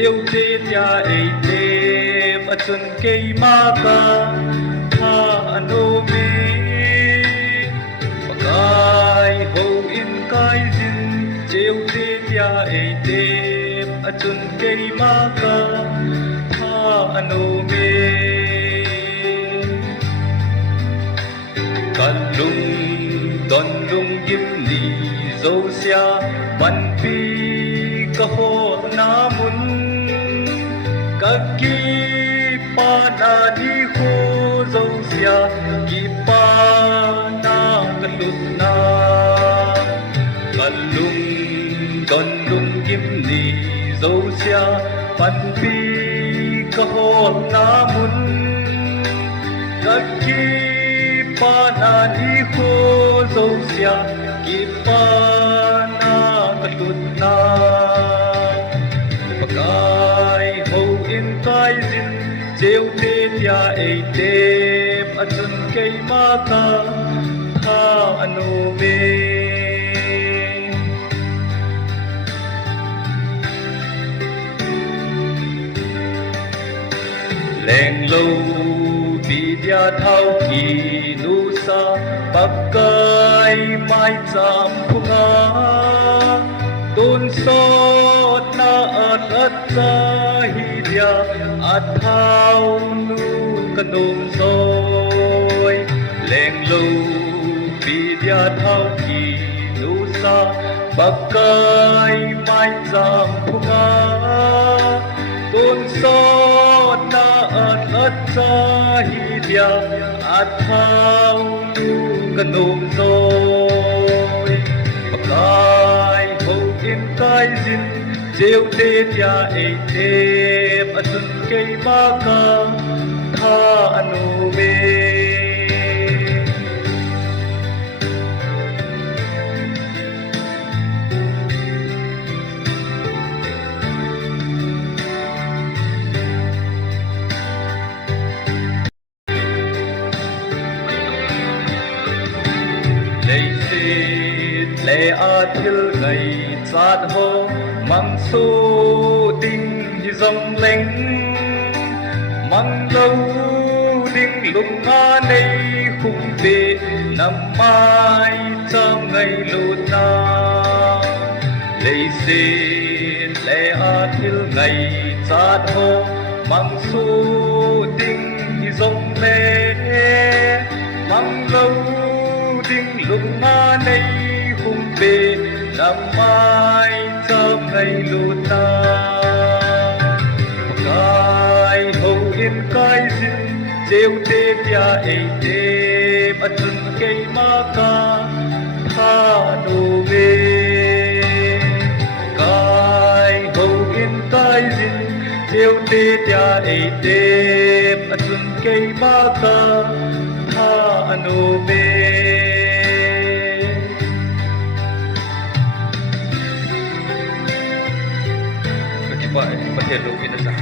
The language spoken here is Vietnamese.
Deu te tia ei te Achun kei maka Tha ano me Pakai ho in kai zin Deu te tia ei te Achun kei maka Tha ano me Kalung don lung gim ni Dâu xia ban pi ka ho namun Kaki pa na ni ho dâu xia Ki pa na kalut na Kalung don lung gim ni Dâu xia ban pi ka ho namun Kaki pa na ni ho dâu xia Ki pa na kalut na Pakai ho in kai zin Deu te tia ei te Achun kei maka Tha ano me Leng lâu bi dia thao kỳ nu sa Pakai mai cham phunga Tôn sot na at sa hidia At thao nu kanom soy Leng lâu bi dia thao kỳ nu sa Pakai mai cham phunga Tôn sot na at sa hidia At thao nu kanom soy Pakai ho in kai zin Deu te tia ei te Achun kei maka Tha ano me Lệ a thil ngày chát ho mang số đinh dòng leng mang lâu đinh lùng nga này khung bề nằm mai trong ngày lụt na lệ a thil ngày chát ho mang số đinh dòng leng mang lâu đinh lùng nga này khung bề nằm mai trong ngày lụt na Pakai ho in kai zin Deu te tia ei te Achun kei maka Tha ano me Pakai ho in kai zin Deu te tia ei te Achun kei maka Tha ano me Vậy, có thể lục in được sẵn